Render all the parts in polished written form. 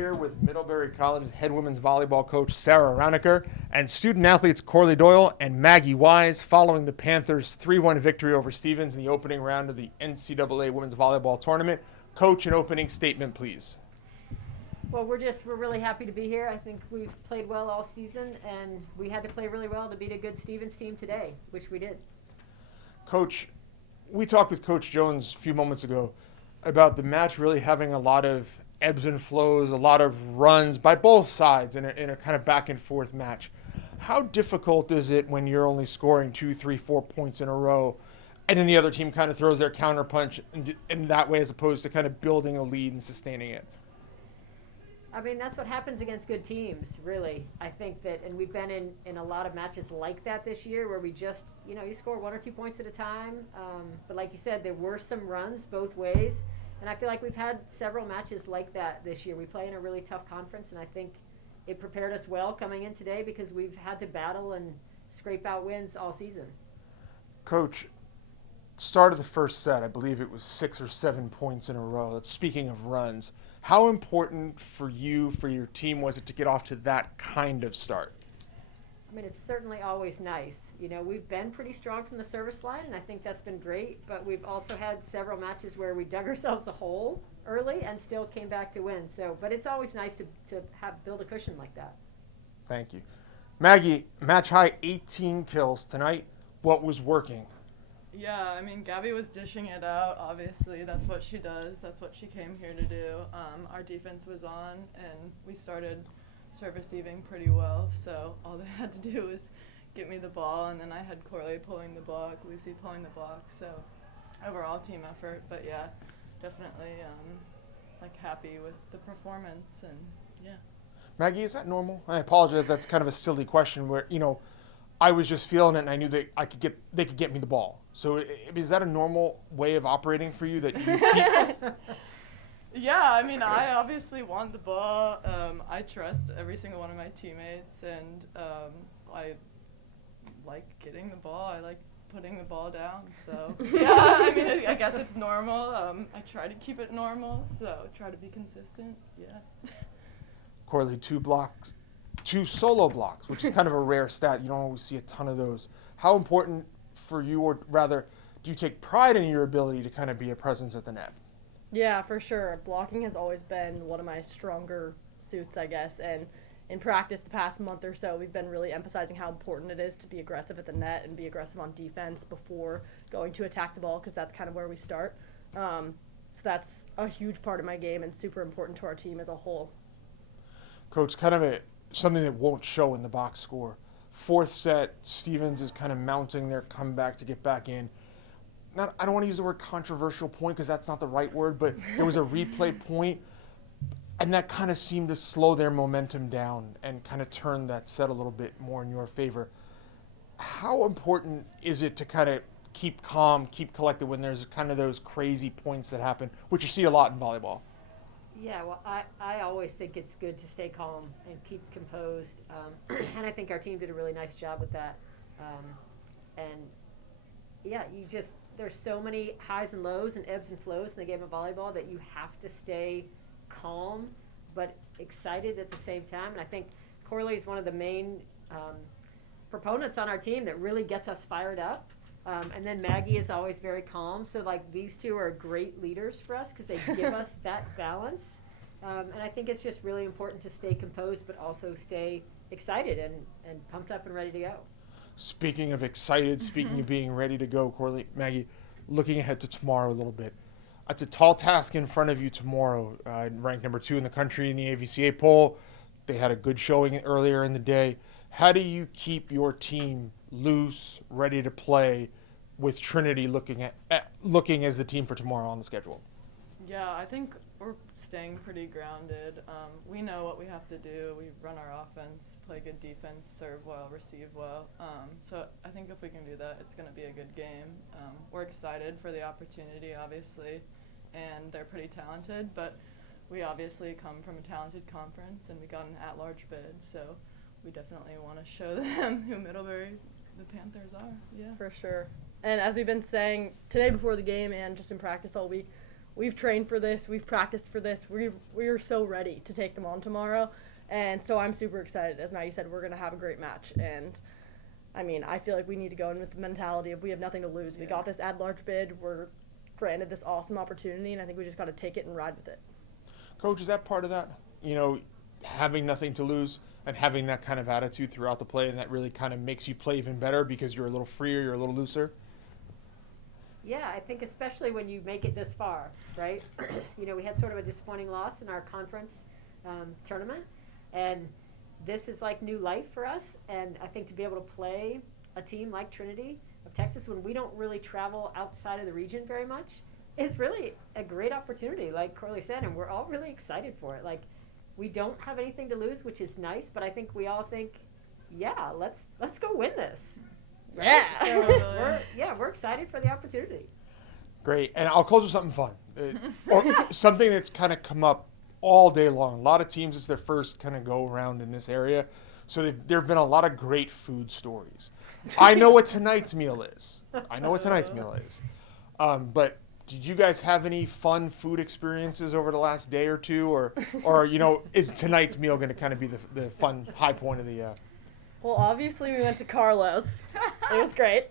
here with Middlebury College's head women's volleyball coach, Sarah Raunecker, and student athletes Corley Doyle and Maggie Wise following the Panthers' 3-1 victory over Stevens in the opening round of the NCAA women's volleyball tournament. Coach, an opening statement, please. Well, we're really happy to be here. I think we've played well all season, and we had to play really well to beat a good Stevens team today, which we did. Coach, we talked with Coach Jones a few moments ago about the match really having a lot of ebbs and flows, a lot of runs by both sides in a kind of back and forth match. How difficult is it when you're only scoring 2, 3, 4 points in a row and then the other team kind of throws their counterpunch in that way as opposed to kind of building a lead and sustaining it? I mean, that's what happens against good teams, really. I think that, and we've been in a lot of matches like that this year where we just, you score 1 or 2 points at a time. But like you said, there were some runs both ways. And I feel like we've had several matches like that this year. We play in a really tough conference, and I think it prepared us well coming in today because we've had to battle and scrape out wins all season. Coach, start of the first set, I believe it was 6 or 7 points in a row. Speaking of runs, how important for you, for your team, was it to get off to that kind of start? I mean, it's certainly always nice. We've been pretty strong from the service line, and I think that's been great, but we've also had several matches where we dug ourselves a hole early and still came back to win. But it's always nice to build a cushion like that. Thank you. Maggie, match high 18 kills tonight. What was working? Yeah, I mean, Gabby was dishing it out, obviously. That's what she does. That's what she came here to do. Our defense was on, and we started service-receiving pretty well, so all they had to do was get me the ball, and then I had Corley pulling the block, Lucy pulling the block, so overall team effort. But yeah, definitely happy with the performance, and yeah. Maggie, is that normal? I apologize, that's kind of a silly question where, I was just feeling it and I knew that they could get me the ball. So is that a normal way of operating for you that you Yeah, I mean, I obviously want the ball. I trust every single one of my teammates, and I like getting the ball. I like putting the ball down. So, yeah, I mean, I guess it's normal. I try to keep it normal, so try to be consistent, yeah. Corley, 2 solo blocks, which is kind of a rare stat. You don't always see a ton of those. How important for you, or rather, do you take pride in your ability to kind of be a presence at the net? Yeah, for sure. Blocking has always been one of my stronger suits, I guess. And in practice the past month or so, we've been really emphasizing how important it is to be aggressive at the net and be aggressive on defense before going to attack the ball, because that's kind of where we start. So that's a huge part of my game and super important to our team as a whole. Coach, kind of something that won't show in the box score. 4th set, Stevens is kind of mounting their comeback to get back in. I don't want to use the word controversial point because that's not the right word, but there was a replay point, and that kind of seemed to slow their momentum down and kind of turn that set a little bit more in your favor. How important is it to kind of keep calm, keep collected when there's kind of those crazy points that happen, which you see a lot in volleyball? Yeah, well, I always think it's good to stay calm and keep composed, and I think our team did a really nice job with that. And yeah, there's so many highs and lows and ebbs and flows in the game of volleyball that you have to stay calm but excited at the same time. And I think Corley is one of the main proponents on our team that really gets us fired up. And then Maggie is always very calm. So, these two are great leaders for us because they give us that balance. And I think it's just really important to stay composed but also stay excited and pumped up and ready to go. Speaking of excited, speaking of being ready to go, Corley, Maggie, looking ahead to tomorrow a little bit. It's a tall task in front of you tomorrow. Ranked number 2 in the country in the AVCA poll. They had a good showing earlier in the day. How do you keep your team loose, ready to play, with Trinity looking as the team for tomorrow on the schedule? Yeah, I think we're staying pretty grounded. We know what we have to do. We run our offense, play good defense, serve well, receive well. So I think if we can do that, it's going to be a good game. We're excited for the opportunity, obviously, and they're pretty talented, but we obviously come from a talented conference, and we got an at-large bid, so we definitely want to show them who Middlebury, the Panthers, are. Yeah, for sure. And as we've been saying today before the game and just in practice all week, we've trained for this, we've practiced for this, we're so ready to take them on tomorrow. And so I'm super excited. As Maggie said, we're going to have a great match. And, I mean, I feel like we need to go in with the mentality of we have nothing to lose. We got this at-large bid. We're granted this awesome opportunity, and I think we just got to take it and ride with it. Coach, is that part of that? You know, having nothing to lose and having that kind of attitude throughout the play, and that really kind of makes you play even better because you're a little freer, you're a little looser? Yeah, I think especially when you make it this far, right? You know, we had sort of a disappointing loss in our conference tournament, and this is like new life for us. And I think to be able to play a team like Trinity of Texas when we don't really travel outside of the region very much is really a great opportunity, like Corley said, and we're all really excited for it. Like, we don't have anything to lose, which is nice, but I think we all think, yeah, let's go win this. Right? Yeah. So we're excited for the opportunity. Great. And I'll close with something fun. Or something that's kind of come up all day long. A lot of teams, it's their first kind of go around in this area. So there have been a lot of great food stories. I know what tonight's meal is. But did you guys have any fun food experiences over the last day or two? Or you know, is tonight's meal going to kind of be the fun high point of the Well, obviously we went to Carlos. It was great.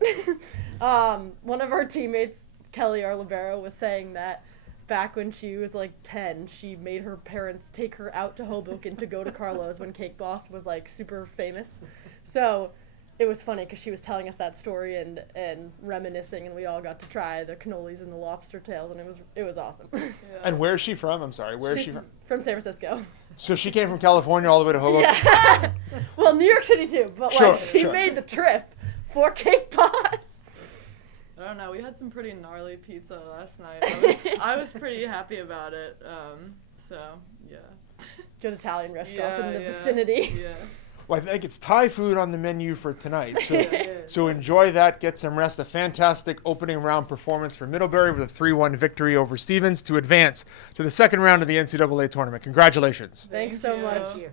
One of our teammates, Kelly, our libero, was saying that back when she was like 10, she made her parents take her out to Hoboken to go to Carlos when Cake Boss was like super famous. So it was funny because she was telling us that story and reminiscing, and we all got to try the cannolis and the lobster tails, and it was awesome. Yeah. And where is she from? I'm sorry. Where is she She's from? from San Francisco. So she came from California all the way to Hoboken? Yeah. Well, New York City too, but Sure, like she sure. made the trip for Cake Boss. I don't know. We had some pretty gnarly pizza last night. I was pretty happy about it. So yeah. Good Italian restaurants in the Yeah. vicinity. Yeah. Well, I think it's Thai food on the menu for tonight. So, Yeah. so enjoy that. Get some rest. A fantastic opening round performance for Middlebury with a 3-1 victory over Stevens to advance to the second round of the NCAA tournament. Congratulations. Thanks so you. much. Thank you.